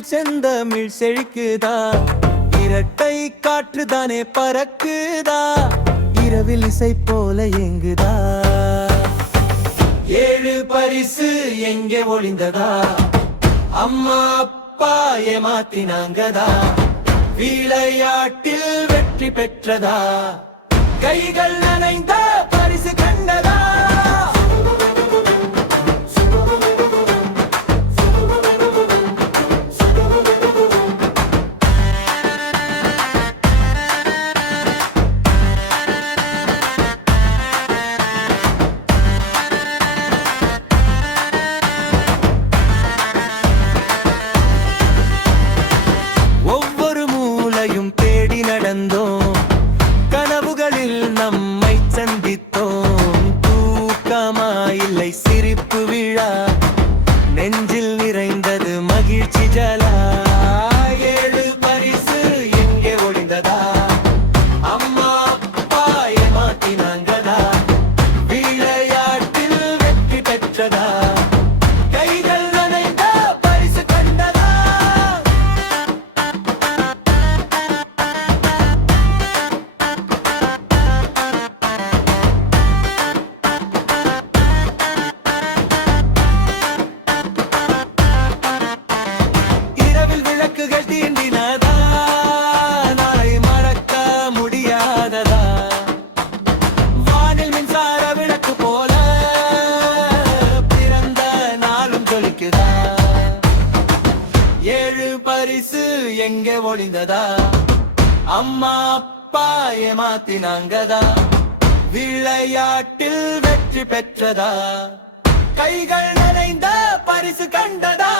காற்றில் செந்தமிழ் செழிக்குதா, இரட்டை காற்றுதானே பறக்குதா, இரவில் இசை போல எங்குதா. ஏழு பரிசு எங்கே ஒளிந்ததா, அம்மா அப்பா ஏமாத்தினாங்கதா, விளையாட்டில் வெற்றி பெற்றதா, கைகள் நனைந்த பரிசு கண்டதா. ஒவ்வொரு மூலையும் தேடி நடந்தோம், கனவுகளில் நம்மை சந்தித்தோம். தூக்கமா இல்லை சிரிப்பு விழா, நெஞ்சில் நிறைந்தது மகிழ்ச்சி ஜலா. ஏழு பரிசு எங்கே ஒளிந்ததா, அம்மா அப்பா ஏமாத்தினாங்கதா, விளையாட்டில் வெற்றி பெற்றதா, கைகள் நனைந்த பரிசு கண்டதா. இரவில் விளக்குகள் தீண்டினதா, நாளை மறக்க முடியாததா, வானில் மின்சார விளக்கு போல பிறந்த நாளும் ஜொலிக்குதா. ஏழு பரிசு எங்கே ஒளிந்ததா, அம்மா அப்பா ஏமாத்தினாங்கதா, விளையாட்டில் வெற்றி பெற்றதா, கைகள் நனைந்த பரிசு கண்டதா.